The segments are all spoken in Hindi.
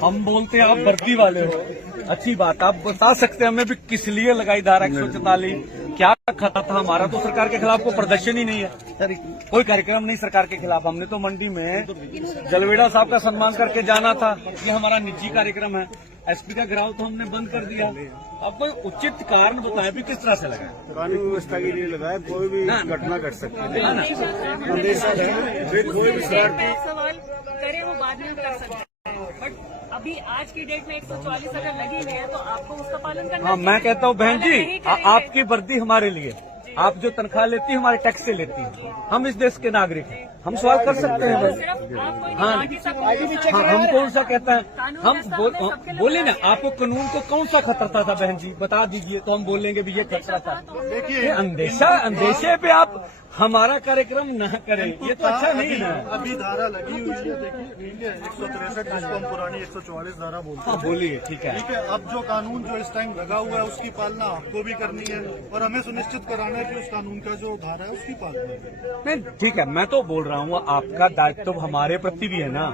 हम बोलते हैं आप वर्दी वाले हो, अच्छी बात। आप बता सकते हैं हमें भी किस लिए लगाई धारा 144? क्या खतरा था हमारा? तो सरकार के खिलाफ कोई प्रदर्शन ही नहीं है, कोई कार्यक्रम नहीं सरकार के खिलाफ। हमने तो मंडी में जलवेड़ा साहब का सम्मान करके जाना था, ये हमारा निजी कार्यक्रम है। एसपी का घेराव तो हमने बंद कर दिया। अब कोई उचित कारण बताए भी किस तरह से लगाए? कानून व्यवस्था के लिए लगाए, कोई भी घटना घट सकती है। कोई भी सवाल करे वो बाद में कर सकते हैं, बट अभी आज की डेट में 144 अगर लगी हुई है तो आपको उसका पालन करना। हाँ, मैं कहता हूँ बहन जी, आपकी वर्दी हमारे लिए, आप जो तनख्वाह लेती है हमारे टैक्स से लेती है, हम इस देश के नागरिक हैं, हम सवाल कर सकते हैं। हाँ, हम कौन सा कहता है, हम बोले ना, आपको कानून को कौन सा खतरा था बहन जी, बता दीजिए तो हम बोलेंगे भी ये खतरा था। देखिए अंदेशे पे आप हमारा कार्यक्रम न करें, ये तो अच्छा नहीं है। अभी धारा लगी हुई है, देखिए 163 जिसको हम पुरानी 144 धारा बोलते हैं। हाँ बोलिए, ठीक है। ठीक है, अब जो कानून जो इस टाइम लगा हुआ है उसकी पालना आपको भी करनी है और हमें सुनिश्चित कराना है कि उस कानून का जो धारा है उसकी पालना है। नहीं ठीक है, मैं तो बोल रहा हूँ आपका दायित्व तो हमारे प्रति भी है ना,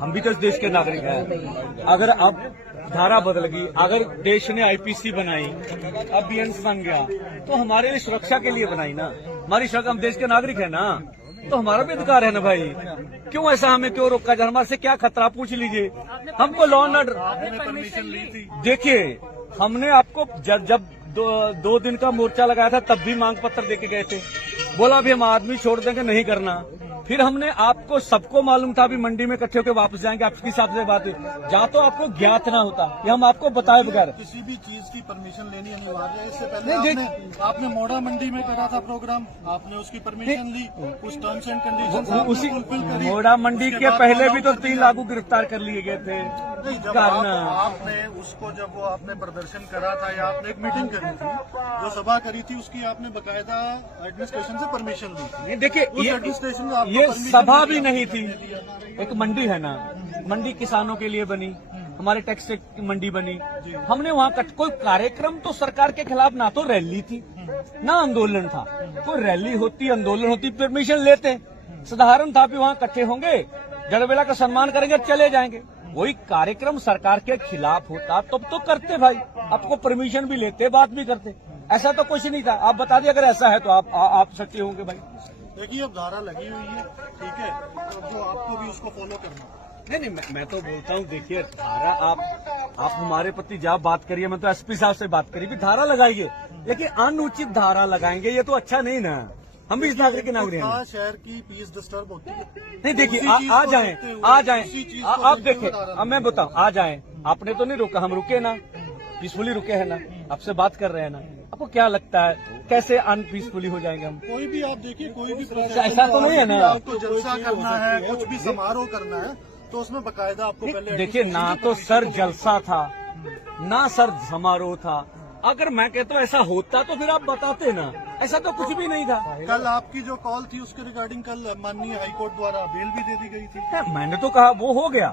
हम भी तो इस देश के नागरिक हैं। अगर अब धारा बदल गई, अगर देश ने आईपीसी बनाई, अब बीएनएस बन गया, तो हमारे लिए सुरक्षा के लिए बनाई ना, हमारी सुरक्षा, हम देश के नागरिक है ना, तो हमारा भी अधिकार है ना भाई। क्यों ऐसा हमें क्यों रोका जाए? हमारे से क्या खतरा पूछ लीजिए। हमको लॉ एंड ऑर्डर परमिशन ली थी। देखिए, हमने आपको जब दो दिन का मोर्चा लगाया था तब भी मांग पत्र देके गए थे, बोला भी हम आदमी छोड़ देंगे, नहीं करना। फिर हमने आपको, सबको मालूम था भी मंडी में इकट्ठे होकर वापस जाएंगे, आपके हिसाब से बात हुई, जहाँ तो आपको ज्ञात ना होता, ये हम आपको बताए बगैर। किसी भी चीज की परमिशन लेनी अनिवार्य है। इससे पहले आपने मोड़ा मंडी में करा था प्रोग्राम, आपने उसकी परमिशन ली, उस टर्म्स एंड कंडीशंस उसी फुलफिल करी। मोड़ा मंडी के पहले भी तो 3 लागू गिरफ्तार कर लिए गए थे। जब आपने उसको, जब वो आपने प्रदर्शन करा था या आपने एक मीटिंग करी थी, जो सभा करी थी, उसकी आपने बकायदा एडमिनिस्ट्रेशन से परमिशन ली थी। देखिए, ये सभा भी नहीं थी, एक मंडी है ना, मंडी किसानों के लिए बनी, हमारे टैक्स से मंडी बनी, हमने वहाँ कोई कार्यक्रम तो सरकार के खिलाफ ना तो रैली थी ना आंदोलन था। कोई रैली होती, आंदोलन होती, परमिशन लेते, साधारण था भी वहाँ इकट्ठे होंगे, जलवेड़ा का सम्मान करेंगे, चले जाएंगे। वही कार्यक्रम सरकार के खिलाफ होता तब तो करते भाई, आपको परमिशन भी लेते, बात भी करते, ऐसा तो कुछ नहीं था। आप बता दिए अगर ऐसा है तो आप सच्चे होंगे भाई। देखिए, अब धारा लगी हुई है, ठीक है, तो जो आपको भी उसको फॉलो करना। नहीं, मैं तो बोलता हूँ, देखिए धारा आप हमारे प्रति जब बात करिए, मैं तो एसपी साहब से बात करी भी धारा लगाइए, लेकिन अनुचित धारा लगाएंगे ये तो अच्छा नहीं ना। हम भी इस नागरिक के नागरिक हैं। शहर की पीस डिस्टर्ब होती है। नहीं देखिए, आ जाएं, आप देखें, अब मैं बताऊं, आ जाएं, आपने तो नहीं रोका, हम रुके ना, पीसफुली रुके हैं ना, आपसे बात कर रहे हैं ना। आपको क्या लगता है कैसे अनपीसफुली हो जाएंगे हम? कोई भी आप देखिए, कोई भी ऐसा तो नहीं है ना। आपको जलसा करना है, कुछ भी समारोह करना है, तो उसमें बकायदा आपको पहले देखिए, ना तो सर जलसा था, ना सर समारोह था। अगर मैं कहता हूँ ऐसा होता तो फिर आप बताते ना, ऐसा तो कुछ भी नहीं था। कल आपकी जो कॉल थी उसके रिगार्डिंग कल माननीय हाईकोर्ट द्वारा बेल भी दे दी गई थी। मैंने तो कहा वो हो गया,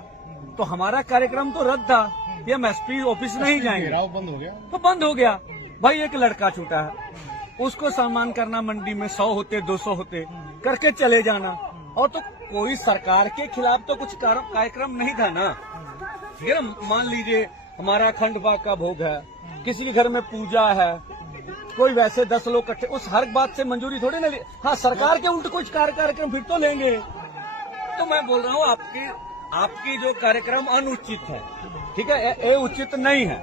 तो हमारा कार्यक्रम तो रद्द था, ये हम एसपी ऑफिस नहीं जाएंगे, बंद हो गया, तो बंद हो गया भाई। एक लड़का छूटा है, उसको सम्मान करना, मंडी में 100 होते 200 होते करके चले जाना, और तो कोई सरकार के खिलाफ तो कुछ कार्यक्रम नहीं था ना। ठीक है, मान लीजिए हमारा अखंड पाठ का भोग है, किसी के घर में पूजा है, कोई वैसे 10 लोग इकट्ठे, उस हर बात से मंजूरी थोड़ी ना ली। हाँ, सरकार के उल्टे कुछ कार्यक्रम फिर तो लेंगे। तो मैं बोल रहा हूँ आपकी जो कार्यक्रम अनुचित है, ठीक है, ये उचित नहीं है,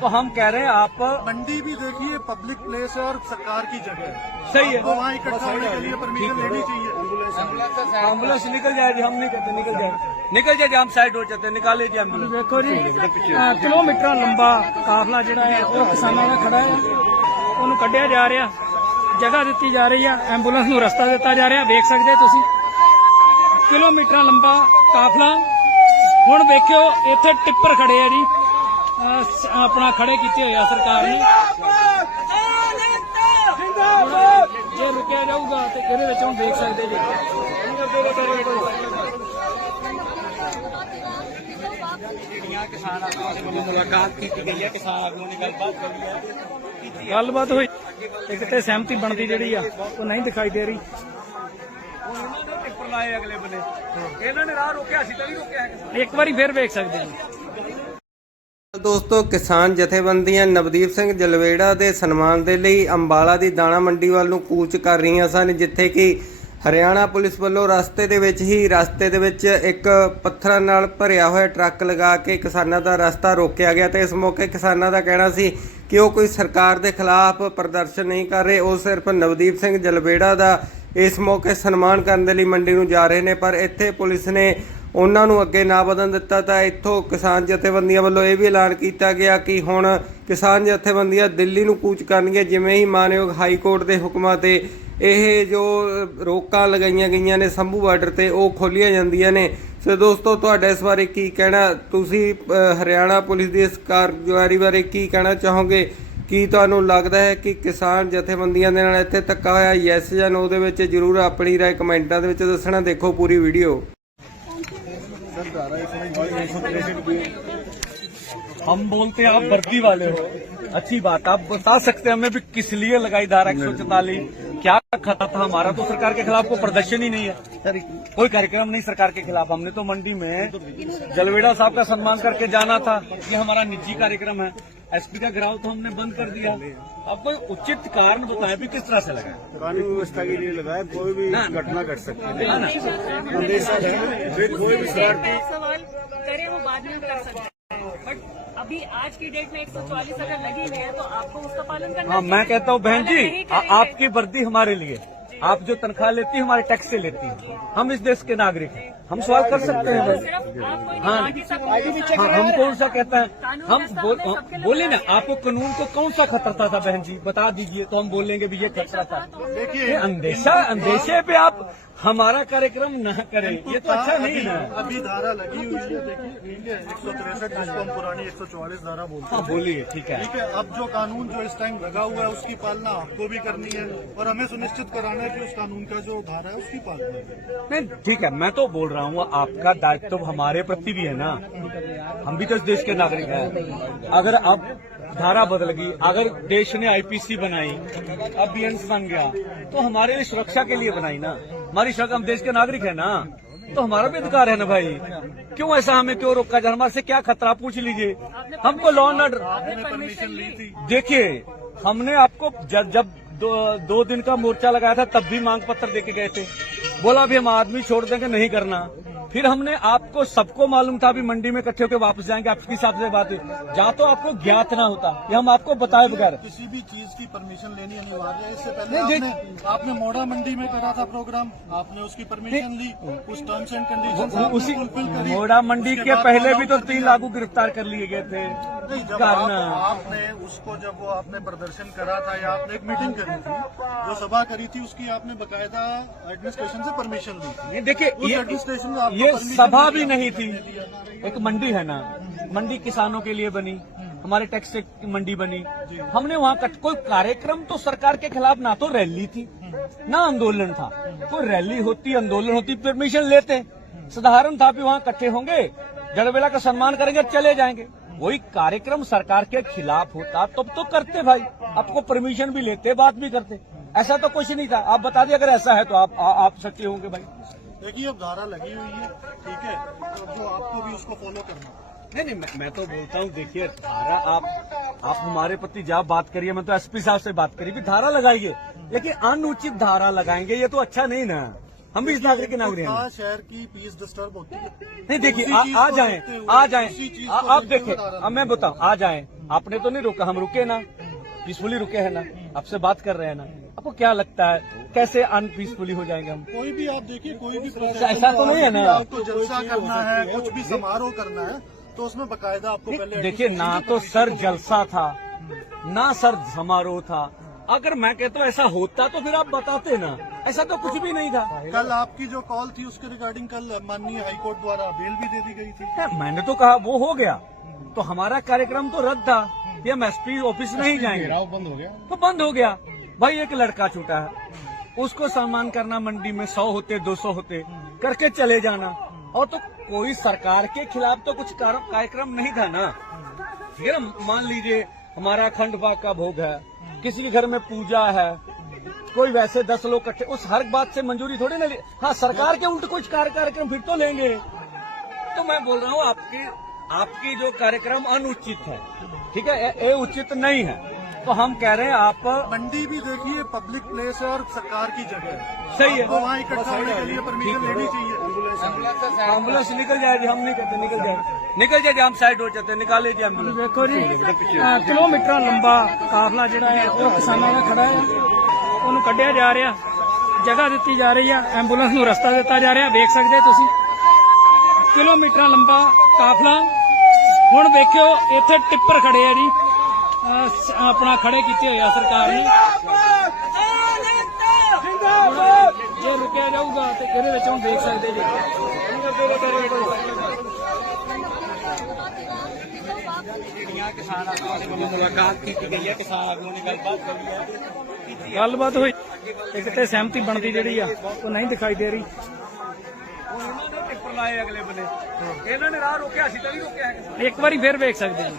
तो हम कह रहे हैं आप मंडी भी देखिए पब्लिक प्लेस है और सरकार की जगह है, सही है, वहाँ इकट्ठा होने के लिए परमिशन लेनी चाहिए। एम्बुलेंस निकल जाए जी, हम नहीं कहते निकल जाए जी, हम साइड हो जाते, निकाले जी एम्बुलेंस। देखो जी, किलोमीटर लंबा काफला जिहड़ा है वो किसानों ਦਾ ਖੜਾ ਹੈ, ਉਹਨੂੰ ਕੱਢਿਆ ਜਾ ਰਿਹਾ, ਜਗ੍ਹਾ ਦਿੱਤੀ ਜਾ ਰਹੀ ਹੈ, ਐਂਬੂਲੈਂਸ ਨੂੰ ਰਸਤਾ ਦਿੱਤਾ ਜਾ ਰਿਹਾ। ਵੇਖ ਸਕਦੇ ਤੁਸੀਂ ਕਿਲੋਮੀਟਰਾਂ ਲੰਬਾ ਕਾਫਲਾ। ਹੁਣ ਵੇਖਿਓ ਇੱਥੇ ਟਿੱਪਰ ਖੜੇ ਆ ਜੀ, ਆਪਣਾ ਖੜੇ ਕੀਤੇ ਹੋਏ ਆ ਸਰਕਾਰ ਨੇ। ਜੇ ਰੁਕਿਆ ਜਾਊਗਾ ਤੇ ਇਹਦੇ ਵਿੱਚ ਹੁਣ ਦੇਖ ਸਕਦੇ ਜੀ। मुलाकात की गई है, किसान आगुओं ने ਗੱਲਬਾਤ ਹੋਈ, ਇੱਕ ਤੇ ਸਹਿਮਤੀ ਬਣਦੀ ਜਿਹੜੀ ਆ ਉਹ ਨਹੀਂ ਦਿਖਾਈ ਦੇ ਰਹੀ। ट्रिपर लाए अगले बने इन्होंने राह रोकया सी तभी रोकया है ਇੱਕ ਵਾਰੀ ਫਿਰ ਵੇਖ ਸਕਦੇ ਜੀ। ਦੋਸਤੋ ਕਿਸਾਨ ਜਥੇਬੰਦੀਆਂ ਨਵਦੀਪ ਸਿੰਘ ਜਲਵੇੜਾ ਦੇ ਸਨਮਾਨ ਦੇ ਲਈ ਅੰਬਾਲਾ ਦੀ ਦਾਣਾ ਮੰਡੀ ਵੱਲ ਨੂੰ ਕੂਚ ਕਰ ਰਹੀਆਂ ਸਨ, ਜਿੱਥੇ ਕਿ ਹਰਿਆਣਾ ਪੁਲਿਸ ਵੱਲੋਂ ਰਸਤੇ ਦੇ ਵਿੱਚ ਇੱਕ ਪੱਥਰਾਂ ਨਾਲ ਭਰਿਆ ਹੋਇਆ ਟਰੱਕ ਲਗਾ ਕੇ ਕਿਸਾਨਾਂ ਦਾ ਰਸਤਾ ਰੋਕਿਆ ਗਿਆ ਤੇ ਇਸ ਮੌਕੇ ਕਿਸਾਨਾਂ ਦਾ ਕਹਿਣਾ ਸੀ ਕਿ ਉਹ ਕੋਈ ਸਰਕਾਰ ਦੇ ਖਿਲਾਫ ਪ੍ਰਦਰਸ਼ਨ ਨਹੀਂ ਕਰ ਰਹੇ, ਉਹ ਸਿਰਫ ਨਵਦੀਪ ਸਿੰਘ ਜਲਵੇੜਾ ਦਾ ਇਸ ਮੌਕੇ ਸਨਮਾਨ ਕਰਨ ਦੇ ਲਈ ਮੰਡੀ ਨੂੰ ਜਾ ਰਹੇ ਨੇ। ਪਰ ਇੱਥੇ ਪੁਲਿਸ ਨੇ ਉਹਨਾਂ ਨੂੰ ਅੱਗੇ ਨਾ ਵਧਣ ਦਿੱਤਾ ਤਾਂ ਇੱਥੋਂ ਕਿਸਾਨ ਜਥੇਬੰਦੀਆਂ ਵੱਲੋਂ ਇਹ ਵੀ ਐਲਾਨ ਕੀਤਾ ਗਿਆ ਕਿ ਹੁਣ ਕਿਸਾਨ ਜਥੇਬੰਦੀਆਂ ਦਿੱਲੀ ਨੂੰ ਕੂਚ ਕਰਨਗੀਆਂ ਜਿਵੇਂ ਹੀ ਮਾਨਯੋਗ ਹਾਈ ਕੋਰਟ ਦੇ ਹੁਕਮਾਂ ਤੇ ਇਹ ਜੋ ਰੋਕਾਂ ਲਗਾਈਆਂ ਗਈਆਂ ਨੇ ਸੰਭੂ ਬਾਰਡਰ ਤੇ ਉਹ ਖੋਲੀਆਂ ਜਾਂਦੀਆਂ ਨੇ। ਸੋ ਦੋਸਤੋ ਤੁਹਾਡਾ ਇਸ ਬਾਰੇ ਕੀ ਕਹਿਣਾ, ਤੁਸੀਂ ਹਰਿਆਣਾ ਪੁਲਿਸ ਦੀ ਇਸ ਕਾਰਗੁਜ਼ਾਰੀ ਬਾਰੇ ਕੀ ਕਹਿਣਾ ਚਾਹੋਗੇ? ਕੀ ਤੁਹਾਨੂੰ ਲੱਗਦਾ ਹੈ ਕਿ ਕਿਸਾਨ ਜਥੇਬੰਦੀਆਂ ਦੇ ਨਾਲ ਇੱਥੇ ਧੱਕਾ ਹੋਇਆ? ਯੈਸ ਜਾਂ ਨੋ ਦੇ ਵਿੱਚ ਜ਼ਰੂਰ ਆਪਣੀ ਰਾਏ ਕਮੈਂਟਾਂ ਦੇ ਵਿੱਚ ਦੱਸਣਾ। ਦੇਖੋ ਪੂਰੀ ਵੀਡੀਓ। हम बोलते हैं आप वर्दी वाले हो, अच्छी बात, आप बता सकते हैं हमें भी किस लिए लगाई धारा 144, क्या खतरा था हमारा? तो सरकार के खिलाफ कोई प्रदर्शन ही नहीं है, कोई कार्यक्रम नहीं सरकार के खिलाफ। हमने तो मंडी में जलवेड़ा साहब का सम्मान करके जाना था, ये हमारा निजी कार्यक्रम है। एसपी का घेराव तो हमने बंद कर दिया। अब कोई उचित कारण बताए भी किस तरह से लगाए? कानून व्यवस्था के लिए लगाया, कोई भी घटना घट सकती है ना, कोई भी सवाल करें वो बाद में कर सकते हैं, बट अभी आज की डेट में 144 अगर लगी हुई है तो आपको उसका पालन करना हाँ, मैं कहता हूँ बहन जी, नहीं करेंगे। आपकी वर्दी हमारे लिए, आप जो तनख्वाह लेती है हमारे टैक्स से लेती है, हम इस देश के नागरिक हैं, हम सवाल कर सकते हैं। सिर्फ आप कोई हाँ, बाकी सब हाँ, हम कौन सा कहता है, कानून हम का सामने सबके लिए बोले ना, आपको कानून को कौन सा खतरा था बहन जी, बता दीजिए तो हम बोलेंगे भी ये खतरा था। देखिए अंदेशे पे आप हमारा कार्यक्रम न करें, ये तो अच्छा नहीं है। अभी धारा लगी हुई है, देखिए ठीक है, 163 जिसको हम पुरानी 144 धारा बोलते हाँ हैं, बोलिए, ठीक है। ठीक है। अब जो कानून जो इस टाइम लगा हुआ है उसकी पालना आपको भी करनी है और हमें सुनिश्चित कराना है कि उस कानून का जो धारा है उसकी पालना है। नहीं ठीक है, मैं तो बोल रहा हूँ आपका दायित्व तो हमारे प्रति भी है ना, हम भी तो इस देश के नागरिक हैं। अगर अब धारा बदल गई, अगर देश ने आईपीसी बनाई, अब बीएनएस बन गया, तो हमारे लिए सुरक्षा के लिए बनाई ना, हमारी सुरक्षा, हम देश के नागरिक है ना, तो हमारा भी अधिकार है ना भाई। क्यों ऐसा हमें क्यों रोका जाए? हमारे से क्या खतरा पूछ लीजिए, हमको लॉ एंड ऑर्डर परमिशन ली थी। देखिए हमने आपको जब दो दिन का मोर्चा लगाया था तब भी मांग पत्र देके गए थे, बोला भी हम आदमी छोड़ देंगे, नहीं करना। फिर हमने आपको सबको मालूम था भी मंडी में इकट्ठे होकर वापस जाएंगे, आपके हिसाब से बात हुई, जा तो आपको ज्ञात ना होता, ये हम आपको बताए बगैर। किसी भी चीज की परमिशन लेनी अनिवार्य है। इससे पहले आपने मोड़ा मंडी में करा था प्रोग्राम, आपने उसकी परमिशन ली, उस टर्म्स एंड कंडीशन उसी मोड़ा मंडी के पहले भी तो 3 लागू गिरफ्तार कर लिए गए थे। आपने उसको जब वो आपने प्रदर्शन करा था या आपने एक मीटिंग करी थी, जो सभा करी थी, उसकी आपने बकायदा एडमिनिस्ट्रेशन से परमिशन ली थी। देखिए एडमिनिस्ट्रेशन ये सभा भी नहीं थी, एक मंडी है ना, मंडी किसानों के लिए बनी, हमारे टैक्स से मंडी बनी, हमने वहाँ कोई कार्यक्रम तो सरकार के खिलाफ ना तो रैली थी ना आंदोलन था। कोई रैली होती, आंदोलन होती, परमिशन लेते, साधारण था भी वहाँ इकट्ठे होंगे, जलवेड़ा का सम्मान करेंगे, चले जाएंगे। वही कार्यक्रम सरकार के खिलाफ होता तब तो करते भाई, आपको परमिशन भी लेते, बात भी करते, ऐसा तो कुछ नहीं था। आप बता दिए, अगर ऐसा है तो आप सच्चे होंगे भाई। देखिए अब धारा लगी हुई है, ठीक है, तो जो आपको भी उसको फॉलो करना। नहीं, मैं तो बोलता हूँ, देखिए धारा आप हमारे प्रति जब बात करिए, मैं तो एसपी साहब से बात करी भी धारा लगाइए, लेकिन अनुचित धारा लगाएंगे ये तो अच्छा नहीं ना, हम भी इस नागरिक के नागरिक हैं। शहर की पीस डिस्टर्ब होती है। नहीं देखिए आ जाए आप देखें, अब मैं बताऊं, आ जाए, आपने तो नहीं रोका, हम रुके ना, पीसफुली रुके हैं ना, आपसे बात कर रहे हैं ना, आपको क्या लगता है कैसे अनपीसफुली हो जाएंगे हम? कोई भी आप देखिए, कोई भी ऐसा तो नहीं है ना, आपको जलसा करना है, कुछ भी समारोह करना है तो उसमें बकायदा आपको पहले देखिए ना तो सर जलसा था ना सर समारोह था। अगर मैं कहता हूँ ऐसा होता तो फिर आप बताते ना, ऐसा तो कुछ भी नहीं था। कल आपकी जो कॉल थी उसके रिगार्डिंग कल माननीय हाईकोर्ट द्वारा बेल भी दे दी गई थी। मैंने तो कहा वो हो गया, तो हमारा कार्यक्रम तो रद्द था, ये हम एसपी ऑफिस नहीं जाएंगे, बंद हो गया, तो बंद हो गया भाई। एक लड़का छूटा है, उसको सम्मान करना, मंडी में 100 होते 200 होते करके चले जाना, और तो कोई सरकार के खिलाफ तो कुछ कार्यक्रम नहीं था ना। ठीक है ना, मान लीजिए हमारा अखंड पाक का भोग है, किसी के घर में पूजा है, कोई वैसे 10 लोग इकट्ठे उस हर बात से मंजूरी थोड़ी ना ले। हाँ, सरकार के उल्टे कुछ कार्यक्रम फिर तो लेंगे। तो मैं बोल रहा हूँ आपकी जो कार्यक्रम अनुचित है, ठीक है, ये उचित नहीं है। तो हम कह रहे हैं आप मंडी भी देखिए पब्लिक प्लेस है और सरकार की जगह है, सही है, तो वहाँ इकट्ठा होने के लिए परमिशन लेनी चाहिए। एम्बुलेंस निकल जाएगी, हम नहीं कहते निकल जाएगी, हम साइड हो जाते, निकाल लीजिए एम्बुलेंस। ਵੇਖੋ ਜੀ ਕਿਲੋਮੀਟਰਾਂ ਲੰਬਾ ਕਾਫਲਾ ਜਿਹੜਾ ਹੈ ਉਹ ਕਿਸਾਨਾਂ ਦਾ ਖੜਾ ਹੈ, ਉਹਨੂੰ ਕੱਢਿਆ ਜਾ ਰਿਹਾ, ਜਗ੍ਹਾ ਦਿੱਤੀ ਜਾ ਰਹੀ ਆ, ਐਂਬੂਲੈਂਸ ਨੂੰ ਰਸਤਾ ਦਿੱਤਾ ਜਾ ਰਿਹਾ। ਵੇਖ ਸਕਦੇ ਤੁਸੀਂ ਕਿਲੋਮੀਟਰਾਂ ਲੰਬਾ ਕਾਫਲਾ। ਹੁਣ ਵੇਖਿਓ ਇੱਥੇ ਟਿੱਪਰ ਖੜੇ ਆ ਜੀ, ਆਪਣਾ ਖੜੇ ਕੀਤੇ ਹੋਏ ਆ ਸਰਕਾਰ ਨੇ। ਜੇ ਰੁਕਿਆ ਜਾਊਗਾ ਤੇ ਇਹਦੇ ਵਿੱਚ ਹੁਣ ਦੇਖ ਸਕਦੇ ਜੀ ਗੱਲਬਾਤ ਹੋਈ, ਇੱਕ ਤੇ ਸਹਿਮਤੀ ਬਣਦੀ ਜਿਹੜੀ ਆ ਉਹ ਨਹੀਂ ਦਿਖਾਈ ਦੇ ਰਹੀ। ਉਹਨਾਂ ਨੇ ਟਿੱਪਰ ਲਾਏ ਅਗਲੇ ਬੰਨੇ, ਇਹਨਾਂ ਨੇ ਰਾਹ ਰੋਕਿਆ, ਅਸੀਂ ਤਾਂ ਨਹੀਂ ਰੋਕਿਆ ਹੈਗਾ। ਇੱਕ ਵਾਰੀ ਫਿਰ ਵੇਖ ਸਕਦੇ ਜੀ।